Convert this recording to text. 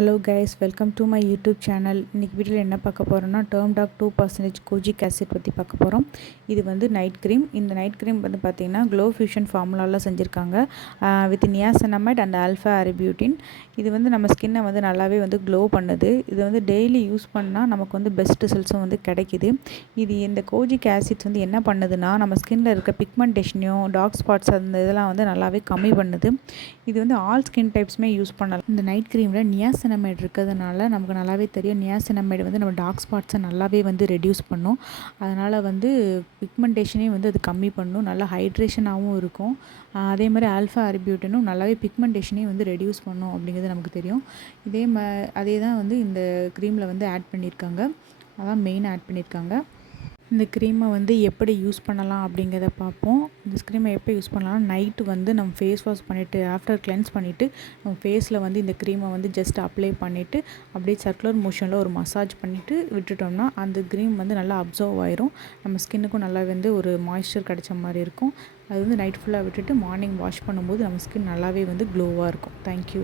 Hello guys, welcome to my YouTube channel. இன்றைக்கி வீட்டில் என்ன பார்க்க போகிறோம்னா டேர்ம் டாக் 2% கோஜிக் ஆசிட் பற்றி பார்க்க போகிறோம். இது வந்து நைட் க்ரீம். இந்த நைட் க்ரீம் வந்து பார்த்திங்கன்னா க்ளோ ஃபியூஷன் ஃபார்முலாவில் செஞ்சுருக்காங்க வித் நியாசினமைட் அண்ட் ஆல்ஃபா அரபியூட்டின். இது வந்து நம்ம ஸ்கின்னை வந்து நல்லாவே வந்து க்ளோ பண்ணுது. இது வந்து டெய்லி யூஸ் பண்ணால் நமக்கு வந்து பெஸ்ட் ரிசல்ட்ஸும் வந்து கிடைக்கிது. இது இந்த கோஜிக் ஆசிட்ஸ் வந்து என்ன பண்ணுதுன்னா நம்ம ஸ்கின்னில் இருக்க பிக்மெண்டேஷனையும் டார்க் ஸ்பாட்ஸ் அந்த இதெல்லாம் வந்து நல்லாவே கம்மி பண்ணுது. இது வந்து ஆல் ஸ்கின் டைப்ஸுமே யூஸ் பண்ணலாம். இந்த நைட் க்ரீமில் நியாசினமைட் இருக்கிறதுனால நமக்கு நல்லாவே தெரியும். நியாசினமைடு வந்து நம்ம டார்க் ஸ்பாட்ஸை நல்லாவே வந்து ரெடியூஸ் பண்ணும். அதனால் வந்து பிக்மெண்டேஷனையும் வந்து அது கம்மி பண்ணும். நல்லா ஹைட்ரேஷனாகவும் இருக்கும். அதே மாதிரி ஆல்ஃபா அரபியூட்டினும் நல்லாவே பிக்மெண்டேஷனையும் வந்து ரெடியூஸ் பண்ணும் அப்படிங்கிறது நமக்கு தெரியும். அதே தான் வந்து இந்த க்ரீமில் வந்து ஆட் பண்ணியிருக்காங்க. அதான் மெயினாக ஆட் பண்ணியிருக்காங்க. இந்த க்ரீமை வந்து எப்படி யூஸ் பண்ணலாம் அப்படிங்கிறத பார்ப்போம். இந்த க்ரீமை எப்போ யூஸ் பண்ணலாம்னா நைட்டு வந்து நம்ம ஃபேஸ் வாஷ் பண்ணிவிட்டு ஆஃப்டர் கிளென்ஸ் பண்ணிவிட்டு நம்ம ஃபேஸில் வந்து இந்த க்ரீமை வந்து ஜஸ்ட் அப்ளை பண்ணிவிட்டு அப்படியே சர்க்குலர் மோஷனில் ஒரு மசாஜ் பண்ணிவிட்டு விட்டுட்டோம்னா அந்த க்ரீம் வந்து நல்லா அப்சர்வ் ஆயிரும். நம்ம ஸ்கின்னுக்கும் நல்லா வந்து ஒரு மாய்ஸ்சர் கிடைச்ச மாதிரி இருக்கும். அது வந்து நைட் ஃபுல்லாக விட்டுட்டு மார்னிங் வாஷ் பண்ணும்போது நம்ம ஸ்கின் நல்லாவே வந்து க்ளோவாக இருக்கும். தேங்க்யூ.